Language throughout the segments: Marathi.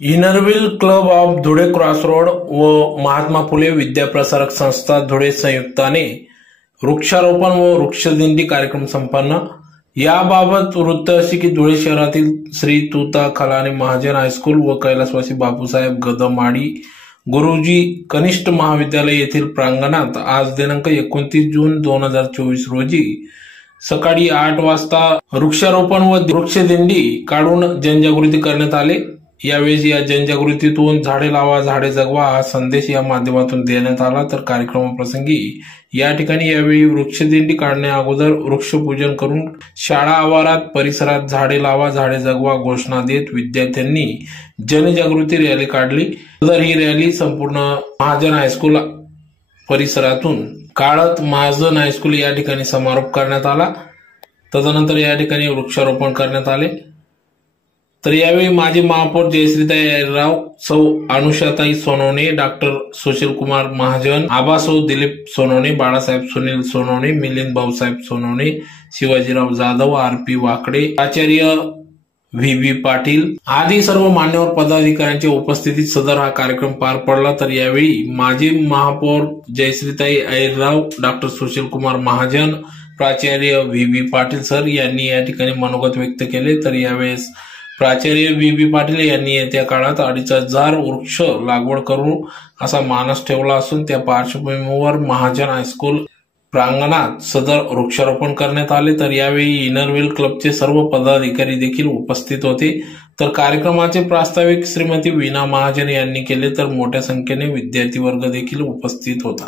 Inner Wheel club of Dhule crossroad व महात्मा फुले विद्याप्रसारक संस्था धुळे संयुक्ताने वृक्षारोपण व वृक्षदिंडी कार्यक्रम संपन्न. याबाबत वृत्त असे की धुळे शहरातील श्री तुता खलाने महाजन हायस्कूल व कैलासवासी बापूसाहेब गदमाडी गुरुजी कनिष्ठ महाविद्यालय येथील प्रांगणात आज दिनांक एकोणतीस जून दोन हजार चोवीस रोजी सकाळी आठ वाजता वृक्षारोपण व वृक्षदिंडी काढून जनजागृती करण्यात आले. यावेळी या जनजागृतीतून झाडे लावा झाडे जगवा हा संदेश या माध्यमातून देण्यात आला. तर कार्यक्रमाप्रसंगी या ठिकाणी यावेळी वृक्षदिंडी काढण्या अगोदर वृक्षपूजन करून शाळा आवारात परिसरात झाडे लावा झाडे जगवा घोषणा देत विद्यार्थ्यांनी जनजागृती रॅली काढली. तर ही रॅली संपूर्ण महाजन हायस्कूल परिसरातून काळत महाजन हायस्कूल या ठिकाणी समारोप करण्यात आला. तदनंतर या ठिकाणी वृक्षारोपण करण्यात आले. तर यावेळी माजी महापौर जयश्रीताई राव सौ अनुषाताई सोनवणे डॉक्टर सुशील कुमार महाजन आबासौ दिलीप सोनवणे बाळासाहेब सुनील सोनवणे मिलिंद भाऊसाहेब सोनवणे शिवाजीराव जाधव आर पी वाकडे आचार्य व्ही बी पाटील आदी सर्व मान्यवर पदाधिकाऱ्यांच्या उपस्थितीत सदर हा कार्यक्रम पार पडला. तर यावेळी माजी महापौर जयश्रीताई ऐरराव डॉक्टर सुशील कुमार महाजन प्राचार्य व्ही बी पाटील सर यांनी या ठिकाणी मनोगत व्यक्त केले. तर यावेळेस प्राचार्य बी बी पाटील यांनी येत्या काळात अडीच हजार वृक्ष लागवड करू असा मानस ठेवला असून त्या पार्श्वभूमीवर महाजन हायस्कूल प्रांगणात सदर वृक्षारोपण करण्यात आले. तर यावेळी इनरवेल क्लबचे सर्व पदाधिकारी देखील उपस्थित होते. तर कार्यक्रमाचे प्रास्ताविक श्रीमती वीणा महाजन यांनी केले. तर मोठ्या संख्येने विद्यार्थी वर्ग देखील उपस्थित होता.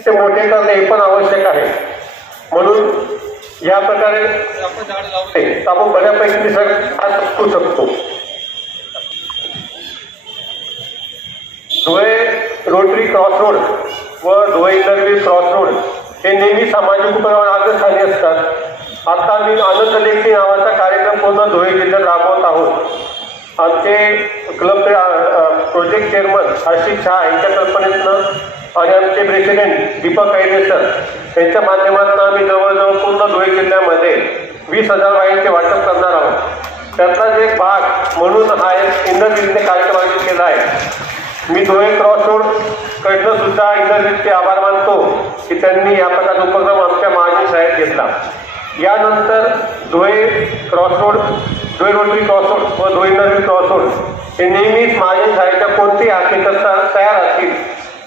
ते मोठे करणे हे पण आवश्यक आहे म्हणून या प्रकारे आपण बऱ्यापैकी निसर्ग आज शकतो. धुळे रोटरी क्रॉस रोड व धुळे इंटरव्ह्यू क्रॉस रोड हे नेहमी सामाजिक उपक्रमावर आग्रस्थानी असतात. आता आम्ही आनंद लेखी नावाचा कार्यक्रम पूर्ण धुळे जिल्ह्यात राबवत आहोत. आमचे क्लबचे प्रोजेक्ट चेअरमन हर्षित शहा यांच्या कल्पनेतनं आणि आमचे प्रेसिडेंट दीपक कैदे सर यांच्या माध्यमातून आम्ही जवळजवळ पूर्ण धुळे जिल्ह्यामध्ये वीस हजार वाईनचे वाटप करणार आहोत. त्याचा एक भाग म्हणून हा एक इंद्रजितने कार्यक्रम आयोजित केला आहे. मी धुळे क्रॉस रोड कडनं सुद्धा इंद्रजितचे आभार मानतो की त्यांनी या प्रकारचा उपक्रम आमच्या महाजन शाळेत घेतला. यानंतर Dhule cross road Dhule rotary cross road व धुळे नवी क्रॉस रोड हे नेहमीच महाजन शाळेच्या कोणतेही आर्थिक तयार असतील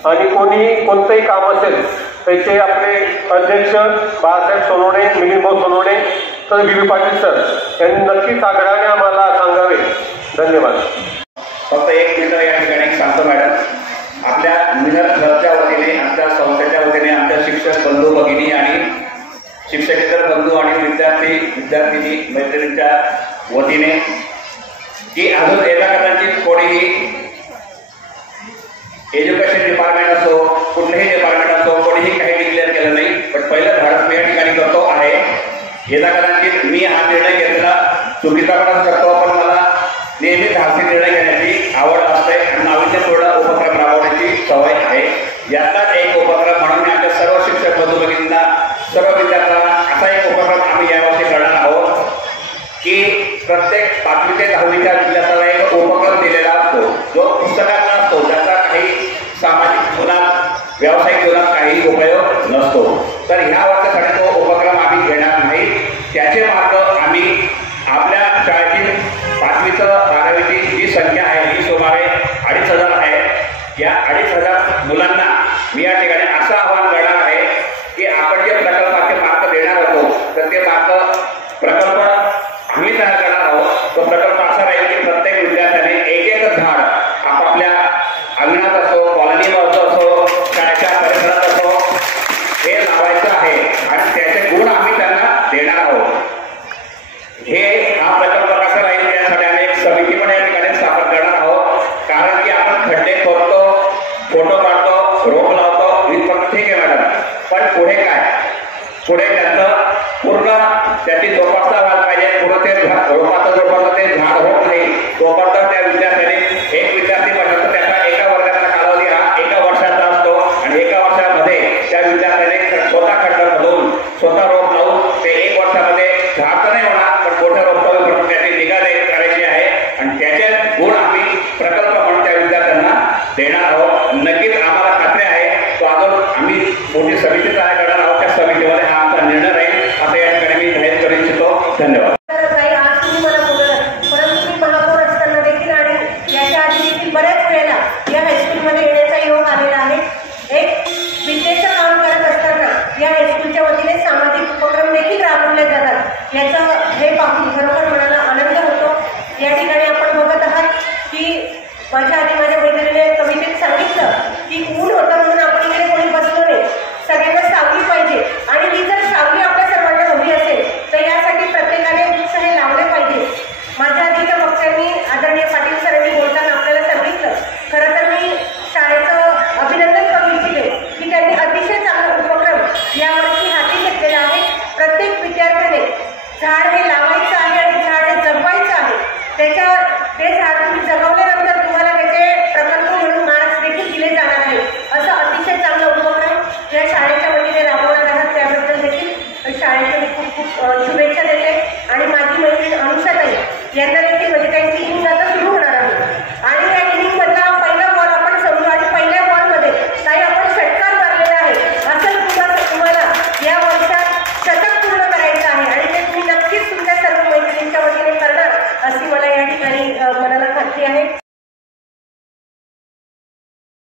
आणि कोणीही कोणतंही काम असेल त्याचे आपले अध्यक्ष बाळासाहेब सोनवणे मिलिंदभाऊ सोनवणे तर बी बी पाटील सर यांनी नक्कीच आग्रहाने आम्हाला सांगावे. धन्यवाद. फक्त एक मिनिट या ठिकाणी सांगतो मॅडम. आपल्या मिनर घरच्या वतीने आमच्या संस्थेच्या वतीने आमच्या शिक्षक बंधू भगिनी आणि शिक्षकेतर बंधू आणि विद्यार्थी विद्यार्थिनी मैत्रिणींच्या वतीने की अजून एका कोणीही एज्युकेशन डिपार्टमेंट असो कुठलेही डिपार्टमेंट असो कोणीही काही डिक्लेअर केलं नाही पण पहिलं धाडस मी या ठिकाणी करतो आहे. येता कदाचित मी हा निर्णय घेतला चुकीचा पण करतो पण मला नेहमी धाडसी निर्णय घेण्याची आवड असते आणि नाविन्यपूर्ण उपक्रम राबवण्याची सवय आहे. यातलाच एक उपक्रम म्हणून मी आमच्या सर्व शिक्षक बंधू भगिनींना सर्व विद्यार्थ्यांना असा एक उपक्रम आम्ही यावर्षी करणार आहोत की प्रत्येक पाचवी ते दहावीच्या विद्यार्थ्यांना असतो. तर ह्या वर्षासाठी तो उपक्रम आम्ही घेणार नाही. त्याचे मार्ग आम्ही आपल्या शाळेतील पाचवीचं फोटो काढतो रोप लावतो इथपर्यंत ठीक आहे मॅडम. पण पुढे काय? पुढे त्याचं पूर्ण त्याची जोपासना व्हायला पाहिजे. पुढे ते रोपाचं जोपर्यंत ते झाड होत नाही. तोपर्यंत त्या विद्यार्थ्याने एक विद्यार्थी म्हटलं त्याचा एका वर्षाचा कालावधी हा एका वर्षाचा असतो. आणि एका वर्षामध्ये त्या विद्यार्थ्याने स्वतः खड्डा घालून स्वतः रोप लावून ते एक वर्षामध्ये झाड तर नाही होणार पण मोठ्या रोपावर त्याची निगा करायची आहे. आणि त्याचे गुण आम्ही प्रकल्प म्हणून त्या विद्यार्थ्यांना देणार आहोत. नक्कीच आम्हाला खात्री आहे. तो आम्ही मोठी समिती आहे करणार आहोत त्या समितीमध्ये हा आमचा निर्णय राहील असं या ठिकाणी मी जाहीर करू इच्छितो धन्यवाद तर काही आज तुम्ही मला बोलत परंतु मी महापौर असताना देखील आणि याच्या आधी देखील बऱ्याच वेळेला या हायस्कूलमध्ये येण्याचा योग आलेला आहे एक विद्येचं काम करत असताना या हायस्कूलच्या वतीने सामाजिक उपक्रम देखील राबवले जातात याचं हे पाहून खरोखर मनाला आनंद होतो या ठिकाणी आपण बघत आहात की माझ्या आधी माझ्या मैत्रिणीने कवितेत सांगितलं की ऊन होतं म्हणून आपण इकडे कोणी बसलो नाही सगळ्यांना सावली पाहिजे आणि ही जर सावली आपल्या सर्वांना हवी असेल तर यासाठी प्रत्येकाने वृक्ष हे लावले पाहिजे माझ्या आधीच्या पक्षांनी आदरणीय पाटील सरांनी बोलताना आपल्याला सांगितलं खरं तर मी शाळेचं अभिनंदन करू इच्छिते की त्यांनी अतिशय चांगला उपक्रम यावर्षी हाती घेतलेला आहे प्रत्येक विद्यार्थ्याने झाड हे लावायचं आहे आणि झाड हे जगवायचं आहे. त्याच्या ते झाड तुम्ही जगवल्यानंतर तुम्हाला त्याचे प्रकल्प म्हणून मार्क्स देखील दिले जाणार आहे असं अतिशय चांगलं उपक्रम या शाळेच्या वतीने राबवणार आहात त्याबद्दल देखील शाळेचे मी खूप खूप शुभेच्छा देते. आणि माझी मैत्रीण अनुषाताई यांना देखील म्हणजे त्यांची